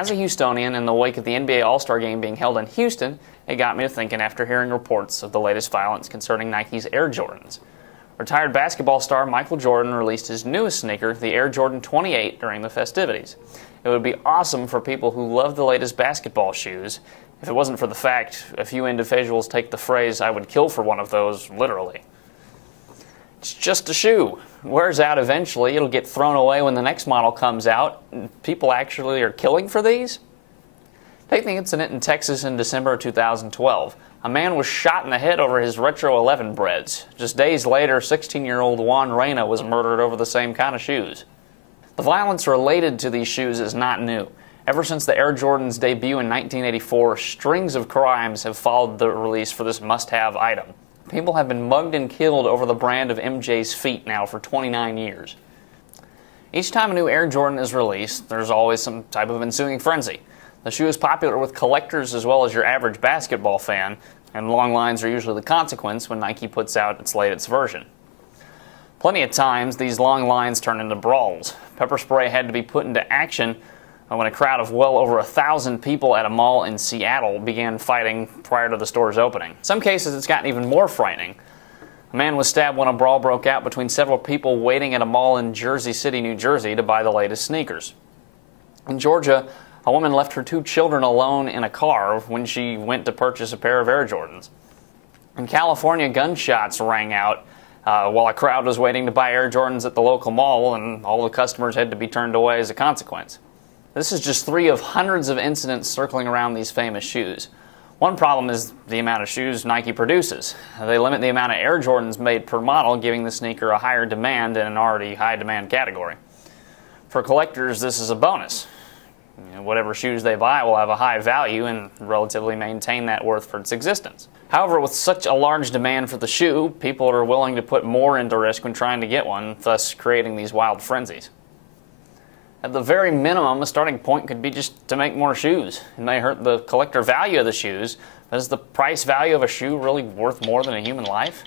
As a Houstonian, in the wake of the NBA All-Star Game being held in Houston, it got me to thinking after hearing reports of the latest violence concerning Nike's Air Jordans. Retired basketball star Michael Jordan released his newest sneaker, the Air Jordan 28, during the festivities. It would be awesome for people who love the latest basketball shoes, if it wasn't for the fact a few individuals take the phrase, "I would kill for one of those," literally. It's just a shoe. It wears out eventually. It'll get thrown away when the next model comes out. People actually are killing for these? Take the incident in Texas in December of 2012. A man was shot in the head over his Retro 11 breads. Just days later, 16-year-old Juan Reyna was murdered over the same kind of shoes. The violence related to these shoes is not new. Ever since the Air Jordan's debut in 1984, strings of crimes have followed the release for this must-have item. People have been mugged and killed over the brand of MJ's feet now for 29 years. Each time a new Air Jordan is released, there's always some type of ensuing frenzy. The shoe is popular with collectors as well as your average basketball fan, and long lines are usually the consequence when Nike puts out its latest version. Plenty of times, these long lines turn into brawls. Pepper spray had to be put into action when a crowd of well over 1,000 people at a mall in Seattle began fighting prior to the store's opening. In some cases, it's gotten even more frightening. A man was stabbed when a brawl broke out between several people waiting at a mall in Jersey City, New Jersey to buy the latest sneakers. In Georgia, a woman left her 2 children alone in a car when she went to purchase a pair of Air Jordans. In California, gunshots rang out while a crowd was waiting to buy Air Jordans at the local mall, and all the customers had to be turned away as a consequence. This is just 3 of hundreds of incidents circling around these famous shoes. One problem is the amount of shoes Nike produces. They limit the amount of Air Jordans made per model, giving the sneaker a higher demand in an already high-demand category. For collectors, this is a bonus. Whatever shoes they buy will have a high value and relatively maintain that worth for its existence. However, with such a large demand for the shoe, people are willing to put more into risk when trying to get one, thus creating these wild frenzies. At the very minimum, a starting point could be just to make more shoes. It may hurt the collector value of the shoes, but is the price value of a shoe really worth more than a human life?